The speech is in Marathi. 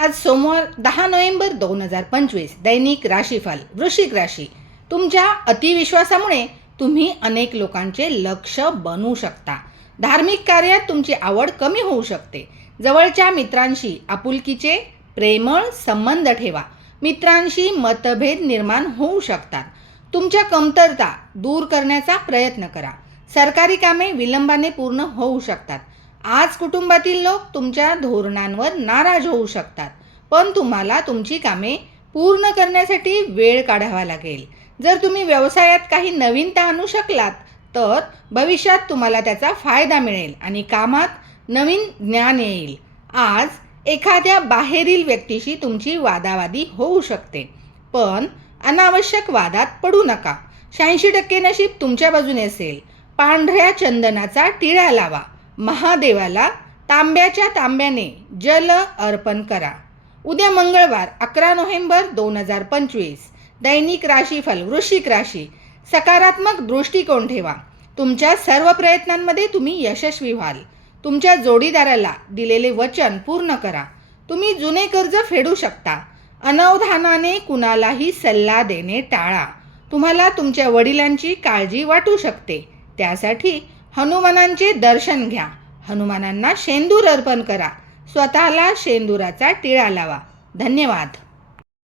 आज सोमवार 10 नोव्हेंबर 2025 दैनिक राशीफल वृश्चिक राशी. तुमच्या अतिविश्वासामुळे तुम्ही अनेक लोकांचे लक्ष बनवू शकता. धार्मिक कार्यात तुमची आवड कमी होऊ शकते. जवळच्या मित्रांशी आपुलकीचे प्रेमळ संबंध ठेवा. मित्रांशी मतभेद निर्माण होऊ शकतात. तुमच्या कमतरता दूर करण्याचा प्रयत्न करा. सरकारी कामे विलंबाने पूर्ण होऊ शकतात. आज कुटुंबातील लोक तुमच्या धोरणांवर नाराज होऊ शकतात, पण तुम्हाला तुमची कामे पूर्ण करण्यासाठी वेळ काढावा लागेल. जर तुम्ही व्यवसायात काही नवीनता आणू शकलात तर भविष्यात तुम्हाला त्याचा फायदा मिळेल आणि कामात नवीन ज्ञान येईल. आज एखाद्या बाहेरील व्यक्तीशी तुमची वादावादी होऊ शकते, पण अनावश्यक वादात पडू नका. 86% नशीब तुमच्या बाजूने असेल. पांढऱ्या चंदनाचा टिळा लावा. महादेवाला तांब्याच्या तांब्याने जल अर्पण करा. उद्या मंगळवार 11 नोव्हेंबर 2025 दैनिक राशीफल वृश्चिक राशी. सकारात्मक दृष्टिकोन ठेवा. तुमच्या सर्व प्रयत्नांमध्ये तुम्ही यशस्वी व्हाल. तुमच्या जोडीदाराला दिलेले वचन पूर्ण करा. तुम्ही जुने कर्ज फेडू शकता. अनवधानाने कुणालाही सल्ला देणे टाळा. तुम्हाला तुमच्या वडिलांची काळजी वाटू शकते. त्यासाठी हनुमानांचे दर्शन घ्या. हनुमानांना शेंदूर अर्पण करा. स्वतःला शेंदुराचा टिळा लावा. धन्यवाद.